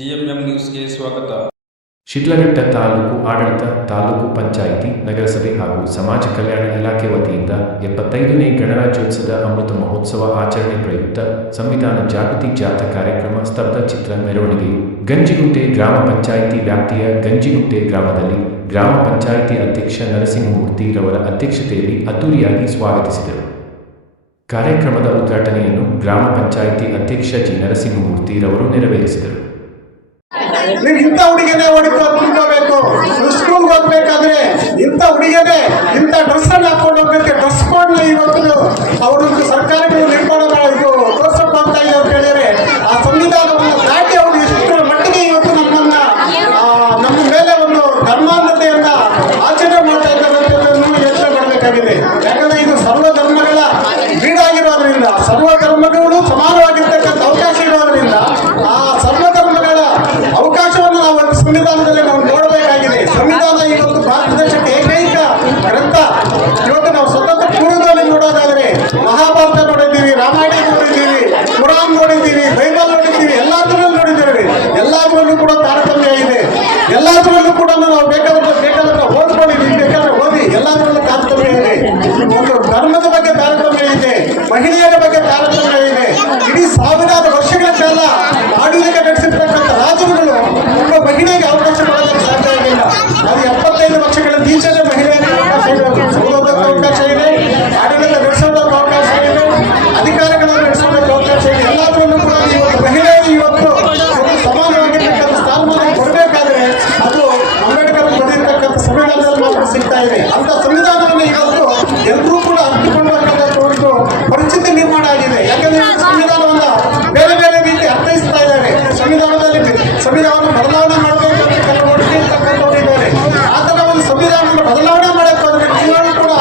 GMM ನ್ಯೂಸ್ಗೆ ಸ್ವಾಗತ. ಶಿಡ್ಲಘಟ್ಟ ತಾಲೂಕು ಆಡಳಿತ, ತಾಲೂಕು ಪಂಚಾಯಿತಿ, ನಗರಸಭೆ ಹಾಗೂ ಸಮಾಜ ಕಲ್ಯಾಣ ಇಲಾಖೆ ವತಿಯಿಂದ 75ನೇ ಗಣರಾಜ್ಯೋತ್ಸವದ ಅಮೃತ ಮಹೋತ್ಸವ ಆಚರಣೆ ಪ್ರಯುಕ್ತ ಸಂವಿಧಾನ ಜಾಗೃತಿ ಜಾಥಾ ಕಾರ್ಯಕ್ರಮ ಸ್ತಬ್ಧ ಚಿತ್ರ ಮೆರವಣಿಗೆಯು ಗಂಜಿಗುಂಟೆ ಗ್ರಾಮ ಪಂಚಾಯಿತಿ ವ್ಯಾಪ್ತಿಯ ಗಂಜಿಗುಂಟೆ ಗ್ರಾಮದಲ್ಲಿ ಗ್ರಾಮ ಪಂಚಾಯಿತಿ ಅಧ್ಯಕ್ಷ ನರಸಿಂಹಮೂರ್ತಿ ರವರ ಅಧ್ಯಕ್ಷತೆಯಲ್ಲಿ ಅದ್ದೂರಿಯಾಗಿ ಸ್ವಾಗತಿಸಿದರು. ಕಾರ್ಯಕ್ರಮದ ಉದ್ಘಾಟನೆಯನ್ನು ಗ್ರಾಮ ಪಂಚಾಯಿತಿ ಅಧ್ಯಕ್ಷ ಜಿ ನರಸಿಂಹಮೂರ್ತಿ ರವರು ನೆರವೇರಿಸಿದರು. ನೀವು ಇಂಥ ಹುಡುಗಿನೇ ಹೊಡ್ಕೋಬೇಕು, ಸ್ಕೂಲ್ಗೆ ಹೋಗ್ಬೇಕಾದ್ರೆ ಇಂಥ ಹುಡುಗಿನೇ ಇಂಥ ಡ್ರೆಸ್ ಅನ್ನು ಹಾಕೊಂಡು ಹೋಗ್ಬೇಕು. ಡ್ರೆಸ್ ಕೋಡ್ನ ಇವತ್ತು ಅವರು ಸರ್ಕಾರಗಳು ನಿರ್ಮಾಣ ತೋರ್ಸಕ್ ಹೋಗ್ತಾ ಇದೆ ಅಂತ ಹೇಳಿದ್ರೆ ಆ ಸಂವಿಧಾನವನ್ನು ದಾಟಿ ಅವರು ಎಷ್ಟು ಮಟ್ಟಿಗೆ ಇವತ್ತು ನಮ್ಮ ಮೇಲೆ ಒಂದು ಧರ್ಮಾಂಧತೆಯನ್ನ ಆಚರಣೆ ಮಾಡ್ತಾ ಇದ್ದಾರೆ ಅಂತ ಯೋಚನೆ ಮಾಡಬೇಕಾಗಿದೆ. ಯಾಕಂದ್ರೆ ಇದು ಸರ್ವ ಧರ್ಮಗಳ ಬೀಡಾಗಿರೋದ್ರಿಂದ, ಸರ್ವ ಧರ್ಮಗಳು ಸಮಾನವಾಗಿರ್ತಕ್ಕಂಥ ಅವಕಾಶ ಇರೋದ್ರಿಂದ ಆ ಸರ್ವ ಧರ್ಮಗಳ ಅವಕಾಶವನ್ನು ನಾವು ಸಂವಿಧಾನದಲ್ಲಿ ನಾವು ನೋಡಬೇಕಾಗಿದೆ. ಸಂವಿಧಾನ ಇವತ್ತು ಭಾರತ ದೇಶಕ್ಕೆ ಏಕೈಕ ಗ್ರಂಥ. ಇವತ್ತು ನಾವು ಸತತ ಪೂರ್ವದಲ್ಲಿ ನೋಡೋದಾದ್ರೆ ಮಹಾಭಾರತ ನೋಡಿದ್ದೀವಿ, ರಾಮಾಯಣ ನೋಡಿದ್ದೀವಿ, ಕುರಾನ್ ನೋಡಿದ್ದೀವಿ, ಬೈಬಲ್ ನೋಡಿದ್ದೀವಿ, ಎಲ್ಲದರಲ್ಲೂ ನೋಡಿದ್ದೀವಿ. ಎಲ್ಲದರಲ್ಲೂ ಕೂಡ ತಾರತಮ್ಯ ಇದೆ. ಎಲ್ಲದರಲ್ಲೂ ಕೂಡ ನಾವು ಬೇಕಾದ್ರೆ ಓದ್ಕೊಂಡಿದ್ದೀವಿ, ಬೇಕಾದ್ರೆ ಓದಿ. ಎಲ್ಲದರಲ್ಲೂ ತಾರತಮ್ಯ ಇದೆ. ಒಂದು ಧರ್ಮದ ಬಗ್ಗೆ ತಾರತಮ್ಯ ಇದೆ, ಮಹಿಳೆಯರ ಬಗ್ಗೆ ತಾರತಮ್ಯ ಇದೆ. ಇಡೀ ಸಾವಿರಾರು ವರ್ಷಗಳ ಕಾಲ ಆಡಳಿತ ನಡೆಸಿರ್ತಕ್ಕಂಥ ರಾಜರುಗಳು ಒಬ್ಬ ಮಹಿಳೆಗೆ ಅವಕಾಶ ಕೊಡೋದಕ್ಕೆ ಸಾಧ್ಯ ಆಗಿಲ್ಲ. ಅದು 75 ವರ್ಷಗಳ ಈಚೆಗೆ ಮಹಿಳೆಯರಿಗೆ ಅವಕಾಶ ಇದೆ, ಓದೋದಕ್ಕೆ ಅವಕಾಶ ಇದೆ, ಆಡಳಿತ ನಡೆಸೋದಕ್ಕೆ ಅವಕಾಶ ಇದೆ, ಅಧಿಕಾರಗಳನ್ನು ನಡೆಸೋದಕ್ಕೆ ಅವಕಾಶ ಇದೆ. ಎಲ್ಲದರಲ್ಲೂ ಕೂಡ ಇವತ್ತು ಮಹಿಳೆಯರು ಇವತ್ತು ಸಮಾನವಾಗಿರ್ತಕ್ಕಂಥ ಸ್ಥಾನಮಾನ ಕೊಡಬೇಕಾದ್ರೆ ಅದು ಅಂಬೇಡ್ಕರ್ ಬರೆದಿರ್ತಕ್ಕಂಥ ಸಂವಿಧಾನದಲ್ಲಿ ಮಾತ್ರ ಸಿಗ್ತಾ ಇದೆ. ಅಂತ ಸಂವಿಧಾನವನ್ನು ಇವತ್ತು ಎಲ್ಲರೂ ಕೂಡ ಅರ್ಥಕೊಂಡು ಒಂದು ಪರಿಸ್ಥಿತಿ ನಿರ್ಮಾಣ ಆಗಿದೆ. ಯಾಕಂದ್ರೆ ಸಂವಿಧಾನವನ್ನ ಬೇರೆ ಬೇರೆ ರೀತಿ ಅರ್ಥೈಸ್ತಾ ಇದ್ದಾರೆ. ಸಂವಿಧಾನ ಬದಲಾವಣೆ ಮಾಡಬೇಕಂತ ಕೆಲವು ಹೊರಟಿರ್ತಕ್ಕಂಥವ್ರು ಇದ್ದಾರೆ. ಆ ಥರ ಒಂದು ಸಂವಿಧಾನವನ್ನು ಬದಲಾವಣೆ ಮಾಡಕ್ಕೆ ಹೋದ್ರೆ ನಿಜವಾಗ್ಲೂ ಕೂಡ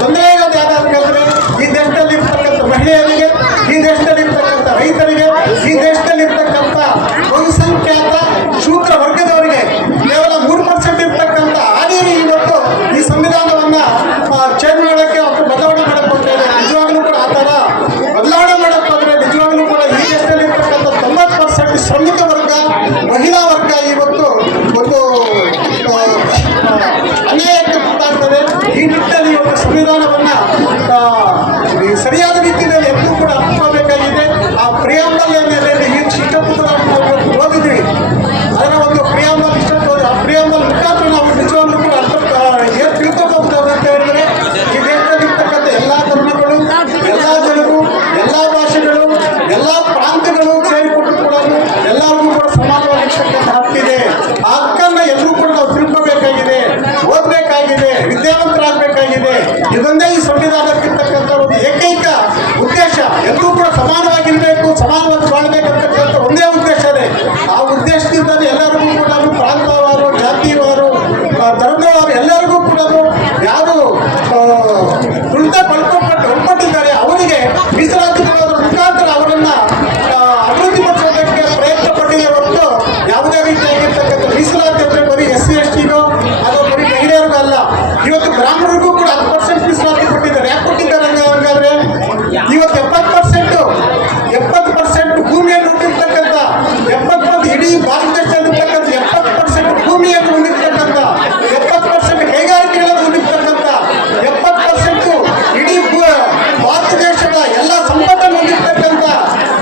ತೊಂದರೆ ಇರೋದು ಯಾವ್ದಾದ್ರೆ ಈ ದೇಶದಲ್ಲಿ ಇರ್ತಕ್ಕಂಥ ಮಹಿಳೆಯರಿಗೆ, ಈ ದೇಶದಲ್ಲಿ ಇರ್ತಕ್ಕಂಥ ರೈತರಿಗೆ, ಈ ದೇಶದಲ್ಲಿ ಇರ್ತಕ್ಕಂಥ ಬಹುಸಂಖ್ಯಾತ ಶೂದ್ರ ವರ್ಗದವರಿಗೆ ಕೇವಲ 3% ಇರ್ತಕ್ಕಂಥ ಆದಿಯಲ್ಲಿ ಇವತ್ತು ಈ ಸಂವಿಧಾನವನ್ನ ಚೇಂಜ್ ಮಾಡೋಕ್ಕೆ ಅಥವಾ ಬದಲಾವಣೆ ಮಾಡಕ್ಕೆ ಹೋಗ್ತಾ ಇದೆ. ನಿಜವಾಗ್ಲೂ ಕೂಡ ಆ ಥರ ಬದಲಾವಣೆ ಮಾಡಕ್ಕೆ ಹೋದ್ರೆ ನಿಜವಾಗ್ಲೂ ಕೂಡ ಈ ದೇಶದಲ್ಲಿ ಇರ್ತಕ್ಕಂಥ 90% ಶ್ರಮಿಕ ವರ್ಗ, ಮಹಿಳಾ ವರ್ಗ ಇವತ್ತು ಒಂದು ಅನ್ಯಾಯಕ್ಕೆ ತುತ್ತಾಗ್ತದೆ. ಈ ನಿಟ್ಟಿನಲ್ಲಿ ಇವತ್ತು ಸಂವಿಧಾನವನ್ನ ಸರಿಯಾದ ರೀತಿಯಲ್ಲಿ ಎಲ್ಲರೂ ಕೂಡ ಅರ್ಥಬೇಕಾಗಿದೆ. ಆ ಪ್ರಿಯಾಂಬಲ್ ಏನಿದೆ ಇಷ್ಟಪಟ್ಟು ಓದಿದ್ವಿ, ಅದರ ಒಂದು ಪ್ರಿಯಾಂಬಲ್ ಇಷ್ಟಪಟ್ಟು ಆ ಪ್ರಿಯಾಂಬಲ್ ಮುಖಾಂತರ ನಾವು ನಿಜವಾಗ್ಲೂ ಕೂಡ ಏನು ತಿಳ್ಕೊಬಹುದು ಅಂತ ಹೇಳಿದ್ರೆ ಈ ದೇಶದಲ್ಲಿ ಇರ್ತಕ್ಕಂಥ ಎಲ್ಲಾ ಧರ್ಮಗಳು, ಎಲ್ಲಾ ಜನರು, ಎಲ್ಲಾ ಭಾಷೆಗಳು, ಎಲ್ಲಾ ಪ್ರಾಂತ್ಯಗಳು ಸೇರಿಕೊಂಡು ಕೂಡ ಎಲ್ಲರಿಗೂ ಕೂಡ ಸಮಾನವಾಗಿರ್ತಕ್ಕಂಥ ಹಕ್ಕಿದೆ. ಆ ಹಕ್ಕನ್ನ ಎಲ್ಲರೂ ಕೂಡ ನಾವು ತಿಳ್ಕೋಬೇಕಾಗಿದೆ, ಓದಬೇಕಾಗಿದೆ, ವಿದ್ಯಾವಂತರಾಗಬೇಕಾಗಿದೆ. ಇದೊಂದೇ ಈ ಸಂವಿಧಾನಕ್ಕಿರ್ತಕ್ಕಂಥ ಒಂದು ಏಕೈಕ ಉದ್ದೇಶ. ಎಲ್ಲರೂ ಕೂಡ ಸಮಾನವಾಗಿರ್ಬೇಕು, ಸಮಾನವಾಗಿ ಬಾಳ್ಬೇಕಂತಕ್ಕಂಥ ಒಂದೇ ಉದ್ದೇಶ ಇದೆ. ಆ ಉದ್ದೇಶದಿಂದ ಎಲ್ಲರಿಗೂ ಕೂಡ ಪ್ರಾಂತವಾರು, ಜಾತಿವಾರು, ಧರ್ಮವಾರು ಎಲ್ಲರಿಗೂ ಕೂಡ ಯಾರು ತುಳಿತ ಒಪ್ಪಟ್ಟಿದ್ದಾರೆ ಅವರಿಗೆ ಮೀಸಲಾತಿ ಕೊಡೋದ್ರ ಮುಖಾಂತರ ಅವರನ್ನ ಅಭಿವೃದ್ಧಿಪಡಿಸೋದಕ್ಕೆ ಪ್ರಯತ್ನ ಪಟ್ಟಿದೆ ಹೊರತು ಯಾವುದೇ ರೀತಿಯಾಗಿರ್ತಕ್ಕಂಥ ಮೀಸಲಾತಿ ಅಂದ್ರೆ ಬರೀ SC STಗೋ ಅಥವಾ ಬರೀ ಮಹಿಳೆಯರಿಗೂ ಅಲ್ಲ. ಇವತ್ತು ಬ್ರಾಹ್ಮಣರಿಗೂ ಕೂಡ 10% ಮೀಸಲಾತಿ ಕೊಟ್ಟಿದ್ದಾರೆ. ಯಾಕೆ ಕೊಟ್ಟಿದ್ದಾರೆ ಹಂಗಾದ್ರೆ ಇವತ್ತು 70% ಭೂಮಿಯನ್ನು ಹೊಂದಿರ್ತಕ್ಕಂಥ 70% ಇಡೀ ಭಾರತ ದೇಶದಲ್ಲಿರ್ತಕ್ಕಂಥ 70% ಭೂಮಿಯನ್ನು ಹೊಂದಿರ್ತಕ್ಕಂಥ 70% ಕೈಗಾರಿಕೆಗಳನ್ನು ಹೊಂದಿರ್ತಕ್ಕಂಥ 70% ಇಡೀ ಭಾರತ ದೇಶದ ಎಲ್ಲ ಸಂಪತ್ತನ್ನು ಹೊಂದಿರ್ತಕ್ಕಂಥ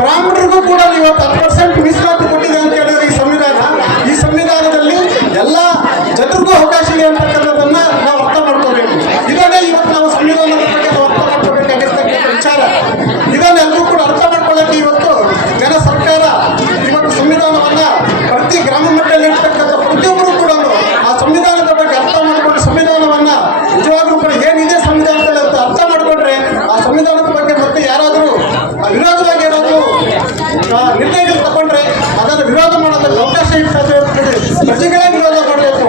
ಬ್ರಾಹ್ಮಣರಿಗೂ ಕೂಡ ಇವತ್ತು 10% ಮೀಸಲಾತಿ ಕೊಟ್ಟಿದೆ ಅಂತ ಹೇಳಿದ್ರೆ ಈ ಸಂವಿಧಾನದಲ್ಲಿ ಎಲ್ಲ ಜನರಿಗೂ ಅವಕಾಶ ಇದೆ ಅಂತಕ್ಕಂಥದ್ದನ್ನ ನಾವು ಅರ್ಥ ಮಾಡ್ಕೋಬೇಕು. ಇದನ್ನೇ ಇವತ್ತು ನಾವು ಸಂವಿಧಾನದ ಬಗ್ಗೆ ನಾವು ಅರ್ಥ ಮಾಡ್ಕೋಬೇಕಾಗಿರ್ತಕ್ಕಂಥ ವಿಚಾರ. ಇದನ್ನೆಲ್ಲರೂ ಕೂಡ ಅರ್ಥ ಮಾಡ್ಕೊಳ್ಳೋಕೆ ಇವತ್ತು ಜನ ಸರ್ಕಾರ ಇವತ್ತು ಸಂವಿಧಾನವನ್ನ ಪ್ರತಿ ಗ್ರಾಮ ಮಟ್ಟದಲ್ಲಿ ಇರ್ತಕ್ಕಂಥ ಪ್ರತಿಯೊಬ್ಬರು ಕೂಡ ಆ ಸಂವಿಧಾನದ ಬಗ್ಗೆ ಅರ್ಥ ಮಾಡಿಕೊಂಡು ಸಂವಿಧಾನವನ್ನ ನಿಜವಾಗ್ಲೂ ಕೂಡ ಏನಿದೆ ಸಂವಿಧಾನದಲ್ಲಿ ಅಂತ ಅರ್ಥ ಮಾಡಿಕೊಂಡ್ರೆ ಆ ಸಂವಿಧಾನದ ಬಗ್ಗೆ ಮತ್ತೆ ಯಾರಾದರೂ ವಿರೋಧವಾಗಿ ಏನಾದರೂ ನಿರ್ಣಯಗಳು ತಗೊಂಡ್ರೆ ಅದನ್ನು ವಿರೋಧ ಮಾಡೋದಕ್ಕೆ ಅವಕಾಶ ಇರ್ತದೆ. ಪ್ರಜೆಗಳೇ ವಿರೋಧ ಮಾಡಬೇಕು,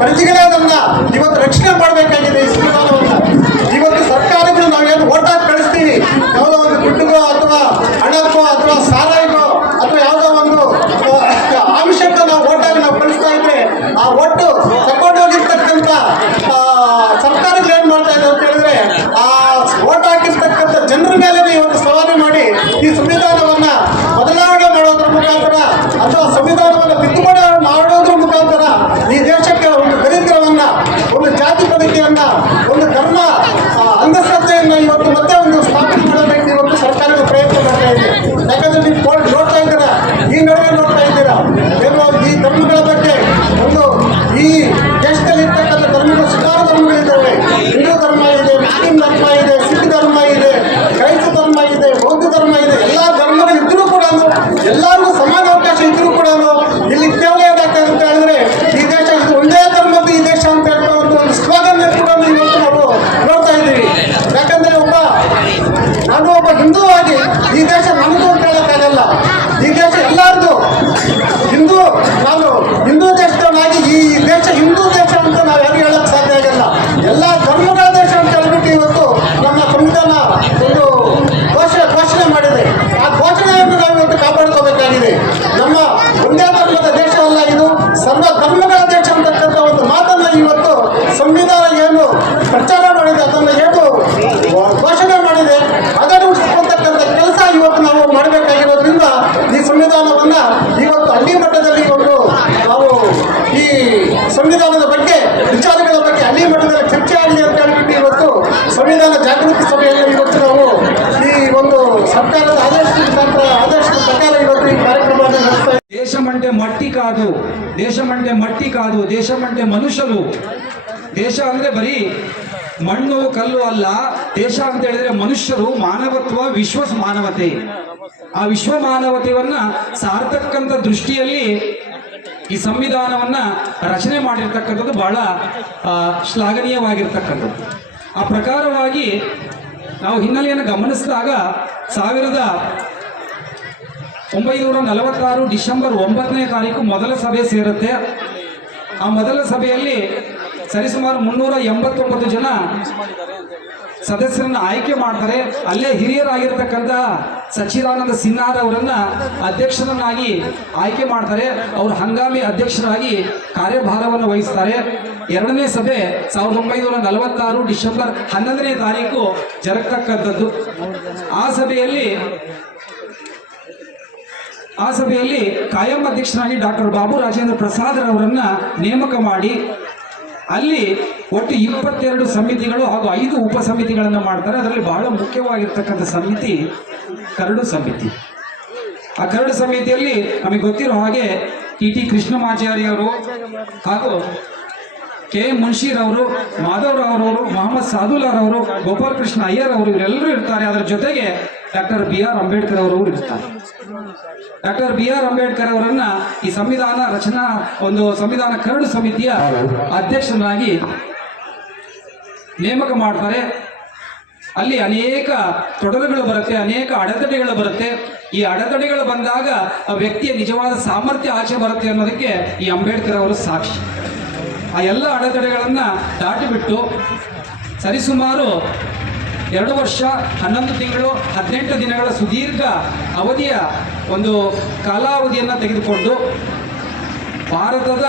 ಪ್ರಜೆಗಳೇ ಅದನ್ನ ಇವತ್ತು ರಕ್ಷಣೆ ಮಾಡಬೇಕಾಗಿದೆ ಈ ಸಂವಿಧಾನವನ್ನ. ಇವತ್ತು ಸರ್ಕಾರಗಳು ನಾವೇನು ಓಟ್ ಹಾಕಿ ಕಳಿಸ್ತೀವಿ, ಯಾವುದೋ ಒಂದು ದುಡ್ಡಿಗೋ ಅಥವಾ ಹಣಕ್ಕೋ ಅಥವಾ ಸಾರಾಯಿಗೋ ಅಥವಾ ಯಾವುದೋ ಒಂದು ಆಮಿಷಕ್ಕೆ ನಾವು ಓಟ್ ಹಾಕಿ ನಾವು ಕಳಿಸ್ತಾ ಇದ್ರೆ ಆ ಒಟ್ಟು ತಗೊಂಡೋಗಿರ್ತಕ್ಕಂಥ ಸರ್ಕಾರಗಳು ಏನ್ ಮಾಡ್ತಾ ಇದೆ ಅಂತ ಹೇಳಿದ್ರೆ ಆ ಓಟ್ ಹಾಕಿರ್ತಕ್ಕಂಥ ಜನರ ಮೇಲೆ ಇವತ್ತು ಸವಾಲು ಮಾಡಿ ಈ ಸಂವಿಧಾನವನ್ನ ಬದಲಾವಣೆ ಮಾಡೋದ್ರ ಮುಖಾಂತರ ಅಥವಾ ಸಂವಿಧಾನವನ್ನು ತಿದ್ದುಪಡಿ ಮಾಡೋದ್ರ ಮುಖಾಂತರ ಈ ದೇಶಕ್ಕೆ ಒಂದು ದರಿದ್ರವನ್ನ, ಒಂದು ಜಾತಿ ಪದ್ಧತಿಯನ್ನ, ಒಂದು ಧರ್ಮ ಅಂಧಶ್ರದ್ಧೆಯನ್ನ ಇವತ್ತು ಮತ್ತೆ ಒಂದು ಸ್ಥಾಪನೆ ಮಾಡಬೇಕು ಇವತ್ತು ಸರ್ಕಾರದ ಪ್ರಯತ್ನ ಮಾಡ್ತಾ ಇದೆ. ಯಾಕಂದ್ರೆ ನೀವು ನೋಡ್ತಾ ಇದ್ದೀರಾ, ಈ ನಡುವೆ ನೋಡ್ತಾ ಇದ್ದೀರಾ, ಏನು ಈ ಧರ್ಮಗಳ ಬಗ್ಗೆ ಒಂದು ಈ ದೇಶದಲ್ಲಿ ಇರ್ತಕ್ಕಂಥ ಧರ್ಮಗಳು ಸುಮಾರು ಧರ್ಮಗಳಿದ್ದಾವೆ. ಹಿಂದೂ ಧರ್ಮ ಇದೆ, ಮುಸ್ಲಿಂ ಧರ್ಮ ಇದೆ, ಸಿಖ್ ಧರ್ಮ ಇದೆ, ಕ್ರೈಸ್ತ ಧರ್ಮ ಇದೆ, ಬೌದ್ಧ ಧರ್ಮ ಇದೆ. ಎಲ್ಲ ಧರ್ಮಗಳು ಇದ್ರೂ ಕೂಡ ಎಲ್ಲರಿಗೂ ಸಮಾನ ಅವಕಾಶ ಇದ್ರೂ ಕೂಡ ಇಲ್ಲಿ ಕೇವಲ ಏನಾಗ್ತದೆ ಅಂತ ಹೇಳಿದ್ರೆ ಈ ದೇಶ ಇದು ಒಳ್ಳೆಯ ಧರ್ಮದ್ದು ಈ ದೇಶ ಅಂತ ಹೇಳುವ ಒಂದು ಸ್ಲೋಗನ್ ಕೂಡ ಇವತ್ತು ನಾವು ನೋಡ್ತಾ ಇದ್ದೀವಿ. ಯಾಕಂದ್ರೆ ನಾನು ಒಬ್ಬ ಹಿಂದೂವಾಗಿ ಈ ದೇಶ ನಮ್ದು ಅಂತ ಹೇಳಕ್ಕಾಗಲ್ಲ. ಈ ದೇಶ ಎಲ್ಲಾರ್ದು. ನಾನು ಹಿಂದೂ ದೇಶದವನಾಗಿ ಈ ದೇಶ ಹಿಂದೂ ದೇಶ ಅಂತ ನಾವು ಯಾರು ಹೇಳಕ್ ಸಾಧ್ಯ ಆಗಲ್ಲ. ಎಲ್ಲ ಧರ್ಮಗಳ ದೇಶ ಅಂತ ಹೇಳ್ಬಿಟ್ಟು ಇವತ್ತು ನಮ್ಮ ಸಂವಿಧಾನ ಒಂದು ಘೋಷಣೆ ಮಾಡಿದೆ. ಆ ಘೋಷಣೆಯನ್ನು ನಾವು ಇವತ್ತು ಕಾಪಾಡ್ಕೋಬೇಕಾಗಿದೆ. ನಮ್ಮ ಒಂದೇ ಧರ್ಮದ ದೇಶವಲ್ಲ ಇದು, ಸರ್ವ ಧರ್ಮಗಳ ದೇಶ ಅಂತಕ್ಕಂಥ ಒಂದು ಮಾತನ್ನ ಇವತ್ತು ಸಂವಿಧಾನ ಏನು ಪ್ರಚಾರ ಮಾಡಿದೆ, ಅದನ್ನು ಏನು ಘೋಷಣೆ ಮಾಡಿದೆ, ಅದನ್ನು ಉಳಿಸಿಕೊಳ್ತಕ್ಕಂಥ ಕೆಲಸ ಇವತ್ತು ನಾವು ಮಾಡಬೇಕಾಗಿರೋದ್ರಿಂದ ಈ ಸಂವಿಧಾನವನ್ನ ಇವತ್ತು ಹಳ್ಳಿ ಮಟ್ಟದಲ್ಲಿ ಒಂದು ನಾವು ಈ ಸಂವಿಧಾನದ ಬಗ್ಗೆ ವಿಚಾರಗಳ ಬಗ್ಗೆ ಹಳ್ಳಿ ಮಟ್ಟದಲ್ಲಿ ಚರ್ಚೆ ಆಗಲಿ ಅಂತ ಹೇಳ್ಬಿಟ್ಟು ಇವತ್ತು ಸಂವಿಧಾನ ಜಾಗೃತಿ ಸಭೆಯನ್ನು ಇವತ್ತು ನಾವು ಈ ಒಂದು ಸರ್ಕಾರದ ಆದೇಶದ ಪ್ರಕಾರ ಇವತ್ತು ಈ ಕಾರ್ಯಕ್ರಮವನ್ನು ನಡೆಸ್ತಾ ಇದ್ದೀವಿ. దేశమంటే మట్టి కాదు, దేశమంటే మట్టి కాదు, దేశమంటే మనుషులు. ದೇಶ ಅಂದ್ರೆ ಬರೀ ಮಣ್ಣು ಕಲ್ಲು ಅಲ್ಲ. ದೇಶ ಅಂತ ಹೇಳಿದ್ರೆ ಮನುಷ್ಯರು, ಮಾನವತ್ವ, ವಿಶ್ವ ಮಾನವತೆ. ಆ ವಿಶ್ವ ಮಾನವತೆಯನ್ನ ಸಾರ್ತಕ್ಕಂಥ ದೃಷ್ಟಿಯಲ್ಲಿ ಈ ಸಂವಿಧಾನವನ್ನ ರಚನೆ ಮಾಡಿರ್ತಕ್ಕಂಥದ್ದು ಬಹಳ ಶ್ಲಾಘನೀಯವಾಗಿರ್ತಕ್ಕಂಥದ್ದು. ಆ ಪ್ರಕಾರವಾಗಿ ನಾವು ಹಿನ್ನೆಲೆಯನ್ನು ಗಮನಿಸಿದಾಗ 1946 ಡಿಸೆಂಬರ್ 9ನೇ ತಾರೀಕು ಮೊದಲ ಸಭೆ ಸೇರುತ್ತೆ. ಆ ಮೊದಲ ಸಭೆಯಲ್ಲಿ ಸರಿಸುಮಾರು 389 ಜನ ಸದಸ್ಯರನ್ನ ಆಯ್ಕೆ ಮಾಡ್ತಾರೆ. ಅಲ್ಲೇ ಹಿರಿಯರಾಗಿರ್ತಕ್ಕಂಥ ಸಚ್ಚಿದಾನಂದ ಸಿನ್ಹಾರವರನ್ನ ಅಧ್ಯಕ್ಷರನ್ನಾಗಿ ಆಯ್ಕೆ ಮಾಡ್ತಾರೆ. ಅವರು ಹಂಗಾಮಿ ಅಧ್ಯಕ್ಷರಾಗಿ ಕಾರ್ಯಭಾರವನ್ನು ವಹಿಸ್ತಾರೆ. ಎರಡನೇ ಸಭೆ 1946 ಡಿಸೆಂಬರ್ 11ನೇ ತಾರೀಕು ಜರುಗತಕ್ಕಂಥದ್ದು. ಆ ಸಭೆಯಲ್ಲಿ ಕಾಯಂ ಅಧ್ಯಕ್ಷರಾಗಿ ಡಾಕ್ಟರ್ ಬಾಬು ರಾಜೇಂದ್ರ ಪ್ರಸಾದ್ ಅವರನ್ನ ನೇಮಕ ಮಾಡಿ ಅಲ್ಲಿ ಒಟ್ಟು 22 ಸಮಿತಿಗಳು ಹಾಗೂ 5 ಉಪ ಸಮಿತಿಗಳನ್ನು ಮಾಡ್ತಾರೆ. ಅದರಲ್ಲಿ ಬಹಳ ಮುಖ್ಯವಾಗಿರ್ತಕ್ಕಂಥ ಸಮಿತಿ ಕರಡು ಸಮಿತಿ. ಆ ಕರಡು ಸಮಿತಿಯಲ್ಲಿ ನಮಗೆ ಗೊತ್ತಿರೋ ಹಾಗೆ ಟಿ ಕೃಷ್ಣಮಾಚಾರ್ಯ ಅವರು ಹಾಗೂ ಕೆ ಮುನ್ಷಿರವರು, ಮಾಧವರಾವ್ರವರು, ಮೊಹಮ್ಮದ್ ಸಾದುಲ್ಲಾರ್ ಅವರು, ಗೋಪಾಲ್ ಕೃಷ್ಣ ಅಯ್ಯರ್ ಅವರು, ಇವರೆಲ್ಲರೂ ಇರ್ತಾರೆ. ಅದರ ಜೊತೆಗೆ ಡಾಕ್ಟರ್ BR ಅಂಬೇಡ್ಕರ್ ಅವರು ಇರ್ತಾರೆ. ಡಾಕ್ಟರ್ BR ಅಂಬೇಡ್ಕರ್ ಅವರನ್ನ ಈ ಸಂವಿಧಾನ ಕರಡು ಸಮಿತಿಯ ಅಧ್ಯಕ್ಷನಾಗಿ ನೇಮಕ ಮಾಡ್ತಾರೆ. ಅಲ್ಲಿ ಅನೇಕ ತೊಡರುಗಳು ಬರುತ್ತೆ, ಅನೇಕ ಅಡೆತಡೆಗಳು ಬರುತ್ತೆ. ಈ ಅಡೆತಡೆಗಳು ಬಂದಾಗ ಆ ವ್ಯಕ್ತಿಯ ನಿಜವಾದ ಸಾಮರ್ಥ್ಯ ಆಚೆ ಬರುತ್ತೆ ಅನ್ನೋದಕ್ಕೆ ಈ ಅಂಬೇಡ್ಕರ್ ಅವರು ಸಾಕ್ಷಿ. ಆ ಎಲ್ಲ ಅಡೆತಡೆಗಳನ್ನ ದಾಟಿಬಿಟ್ಟು ಸರಿಸುಮಾರು 2 ವರ್ಷ 11 ತಿಂಗಳು 18 ದಿನಗಳ ಸುದೀರ್ಘ ಅವಧಿಯ ಒಂದು ಕಾಲಾವಧಿಯನ್ನು ತೆಗೆದುಕೊಂಡು ಭಾರತದ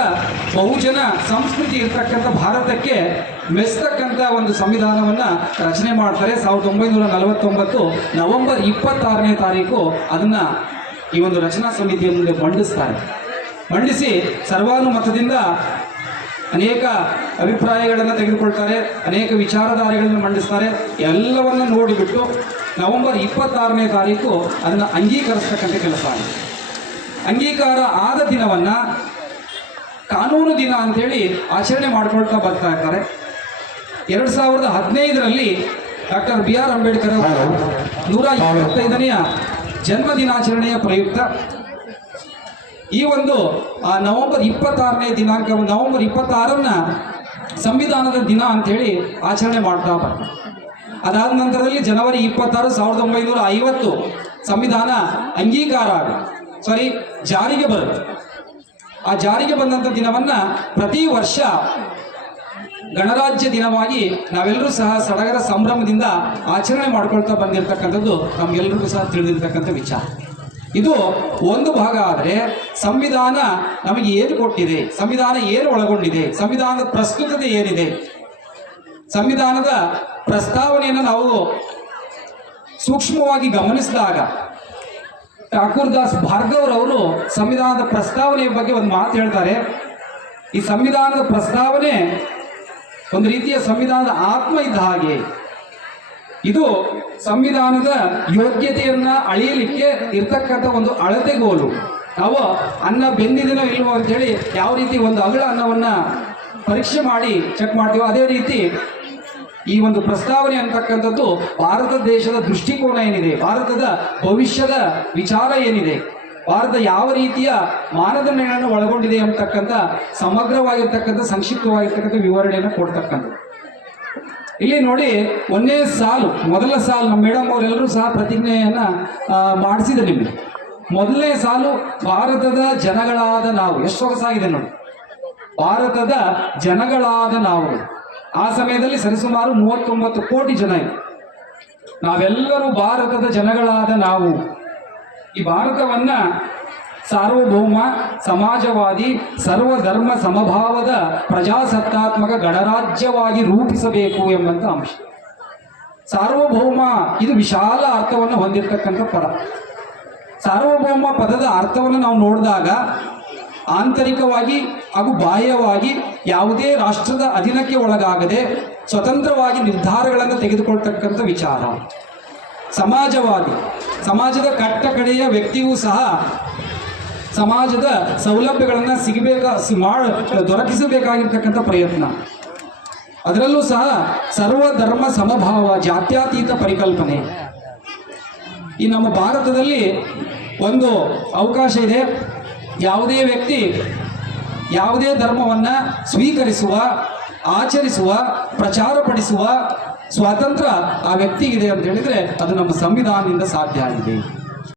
ಬಹುಜನ ಸಂಸ್ಕೃತಿ ಇರ್ತಕ್ಕಂಥ ಭಾರತಕ್ಕೆ ಮೆಚ್ಚತಕ್ಕಂಥ ಒಂದು ಸಂವಿಧಾನವನ್ನು ರಚನೆ ಮಾಡ್ತಾರೆ. 1949 ನವೆಂಬರ್ 26ನೇ ತಾರೀಕು ಅದನ್ನು ಈ ಒಂದು ರಚನಾ ಸಮಿತಿಯ ಮುಂದೆ ಮಂಡಿಸಿ ಸರ್ವಾನುಮತದಿಂದ ಅನೇಕ ಅಭಿಪ್ರಾಯಗಳನ್ನು ತೆಗೆದುಕೊಳ್ತಾರೆ, ಅನೇಕ ವಿಚಾರಧಾರೆಗಳನ್ನು ಮಂಡಿಸ್ತಾರೆ. ಎಲ್ಲವನ್ನು ನೋಡಿಬಿಟ್ಟು ನವೆಂಬರ್ 26ನೇ ತಾರೀಕು ಅದನ್ನು ಅಂಗೀಕರಿಸ್ತಕ್ಕಂಥ ಕೆಲಸ ಆಗಿದೆ. ಅಂಗೀಕಾರ ಆದ ದಿನವನ್ನು ಕಾನೂನು ದಿನ ಅಂತೇಳಿ ಆಚರಣೆ ಮಾಡ್ಕೊಳ್ತಾ ಬರ್ತಾ ಇರ್ತಾರೆ. 2015ರಲ್ಲಿ ಡಾಕ್ಟರ್ BR ಅಂಬೇಡ್ಕರ್ ಅವರ 125ನೇ ಜನ್ಮ ದಿನಾಚರಣೆಯ ಪ್ರಯುಕ್ತ ಈ ಒಂದು ನವೆಂಬರ್ 26ನೇ ದಿನಾಂಕ, ನವೆಂಬರ್ 26ನ್ನ ಸಂವಿಧಾನದ ದಿನ ಅಂಥೇಳಿ ಆಚರಣೆ ಮಾಡ್ತಾ ಬರ್ತಾರೆ. ಅದಾದ ನಂತರದಲ್ಲಿ ಜನವರಿ 26, 1950 ಸಂವಿಧಾನ ಜಾರಿಗೆ ಬರುತ್ತೆ. ಆ ಜಾರಿಗೆ ಬಂದಂಥ ದಿನವನ್ನು ಪ್ರತಿ ವರ್ಷ ಗಣರಾಜ್ಯ ದಿನವಾಗಿ ನಾವೆಲ್ಲರೂ ಸಹ ಸಡಗರ ಸಂಭ್ರಮದಿಂದ ಆಚರಣೆ ಮಾಡ್ಕೊಳ್ತಾ ಬಂದಿರತಕ್ಕಂಥದ್ದು ನಮಗೆಲ್ಲರಿಗೂ ಸಹ ತಿಳಿದಿರ್ತಕ್ಕಂಥ ವಿಚಾರ. ಇದು ಒಂದು ಭಾಗ. ಆದರೆ ಸಂವಿಧಾನ ನಮಗೆ ಏನು ಕೊಟ್ಟಿದೆ, ಸಂವಿಧಾನ ಏನು ಒಳಗೊಂಡಿದೆ, ಸಂವಿಧಾನದ ಪ್ರಸ್ತುತತೆ ಏನಿದೆ, ಸಂವಿಧಾನದ ಪ್ರಸ್ತಾವನೆಯನ್ನು ನಾವು ಸೂಕ್ಷ್ಮವಾಗಿ ಗಮನಿಸಿದಾಗ ಠಾಕೂರ್ ದಾಸ್ ಭಾರ್ಗವ್ರವರು ಸಂವಿಧಾನದ ಪ್ರಸ್ತಾವನೆಯ ಬಗ್ಗೆ ಒಂದು ಮಾತು ಹೇಳ್ತಾರೆ. ಈ ಸಂವಿಧಾನದ ಪ್ರಸ್ತಾವನೆ ಒಂದು ರೀತಿಯ ಸಂವಿಧಾನದ ಆತ್ಮ ಇದ್ದ ಹಾಗೆ. ಇದು ಸಂವಿಧಾನದ ಯೋಗ್ಯತೆಯನ್ನ ಅಳೆಯಲಿಕ್ಕೆ ಇರ್ತಕ್ಕಂಥ ಒಂದು ಅಳತೆಗೋಲು. ನಾವು ಅನ್ನ ಬೆಂದಿದೆನೋ ಇಲ್ವೋ ಅಂತೇಳಿ ಯಾವ ರೀತಿ ಒಂದು ಅಗಳ ಅನ್ನವನ್ನ ಪರೀಕ್ಷೆ ಮಾಡಿ ಚೆಕ್ ಮಾಡ್ತೀವೋ ಅದೇ ರೀತಿ ಈ ಒಂದು ಪ್ರಸ್ತಾವನೆ ಅಂತಕ್ಕಂಥದ್ದು ಭಾರತ ದೇಶದ ದೃಷ್ಟಿಕೋನ ಏನಿದೆ, ಭಾರತದ ಭವಿಷ್ಯದ ವಿಚಾರ ಏನಿದೆ, ಭಾರತ ಯಾವ ರೀತಿಯ ಮಾನದಂಡಗಳನ್ನು ಒಳಗೊಂಡಿದೆ ಅಂತಕ್ಕಂಥ ಸಮಗ್ರವಾಗಿರ್ತಕ್ಕಂಥ ಸಂಕ್ಷಿಪ್ತವಾಗಿರ್ತಕ್ಕಂಥ ವಿವರಣೆಯನ್ನು ಕೊಡ್ತಕ್ಕಂಥದ್ದು. ಇಲ್ಲಿ ನೋಡಿ, ಒಂದೇ ಸಾಲು, ಮೊದಲ ಸಾಲು ನಮ್ಮ ಮೇಡಮ್ ಅವರೆಲ್ಲರೂ ಸಹ ಪ್ರತಿಜ್ಞೆಯನ್ನ ಮಾಡಿಸಿದೆ ನಿಮಗೆ. ಮೊದಲನೇ ಸಾಲು ಭಾರತದ ಜನಗಳಾದ ನಾವು, ಎಷ್ಟು ಸೊಗಸಾಗಿದೆ ನೋಡಿ. ಭಾರತದ ಜನಗಳಾದ ನಾವು. ಆ ಸಮಯದಲ್ಲಿ ಸರಿಸುಮಾರು 39 ಕೋಟಿ ಜನ ಇದೆ. ನಾವೆಲ್ಲರೂ ಭಾರತದ ಜನಗಳಾದ ನಾವು ಈ ಭಾರತವನ್ನ ಸಾರ್ವಭೌಮ, ಸಮಾಜವಾದಿ, ಸರ್ವಧರ್ಮ ಸಮಭಾವದ ಪ್ರಜಾಸತ್ತಾತ್ಮಕ ಗಣರಾಜ್ಯವಾಗಿ ರೂಪಿಸಬೇಕು ಎಂಬಂತ ಅಂಶ. ಸಾರ್ವಭೌಮ ಇದು ವಿಶಾಲ ಅರ್ಥವನ್ನು ಹೊಂದಿರತಕ್ಕಂಥ ಪದ. ಸಾರ್ವಭೌಮ ಪದದ ಅರ್ಥವನ್ನು ನಾವು ನೋಡಿದಾಗ ಆಂತರಿಕವಾಗಿ ಹಾಗೂ ಬಾಹ್ಯವಾಗಿ ಯಾವುದೇ ರಾಷ್ಟ್ರದ ಅಧೀನಕ್ಕೆ ಒಳಗಾಗದೆ ಸ್ವತಂತ್ರವಾಗಿ ನಿರ್ಧಾರಗಳನ್ನು ತೆಗೆದುಕೊಳ್ತಕ್ಕಂಥ ವಿಚಾರ. ಸಮಾಜವಾದಿ, ಸಮಾಜದ ಕಟ್ಟ ಕಡೆಯ ವ್ಯಕ್ತಿಯೂ ಸಹ ಸಮಾಜದ ಸೌಲಭ್ಯಗಳನ್ನು ದೊರಕಿಸಬೇಕಾಗಿರ್ತಕ್ಕಂಥ ಪ್ರಯತ್ನ. ಅದರಲ್ಲೂ ಸಹ ಸರ್ವಧರ್ಮ ಸಮಭಾವ, ಜಾತ್ಯತೀತ ಪರಿಕಲ್ಪನೆ. ಈ ನಮ್ಮ ಭಾರತದಲ್ಲಿ ಒಂದು ಅವಕಾಶ ಇದೆ. ಯಾವುದೇ ವ್ಯಕ್ತಿ ಯಾವುದೇ ಧರ್ಮವನ್ನು ಸ್ವೀಕರಿಸುವ, ಆಚರಿಸುವ, ಪ್ರಚಾರಪಡಿಸುವ ಸ್ವಾತಂತ್ರ್ಯ ಆ ವ್ಯಕ್ತಿಗಿದೆ ಅಂತ ಹೇಳಿದರೆ ಅದು ನಮ್ಮ ಸಂವಿಧಾನದಿಂದ ಸಾಧ್ಯ ಆಗಿದೆ.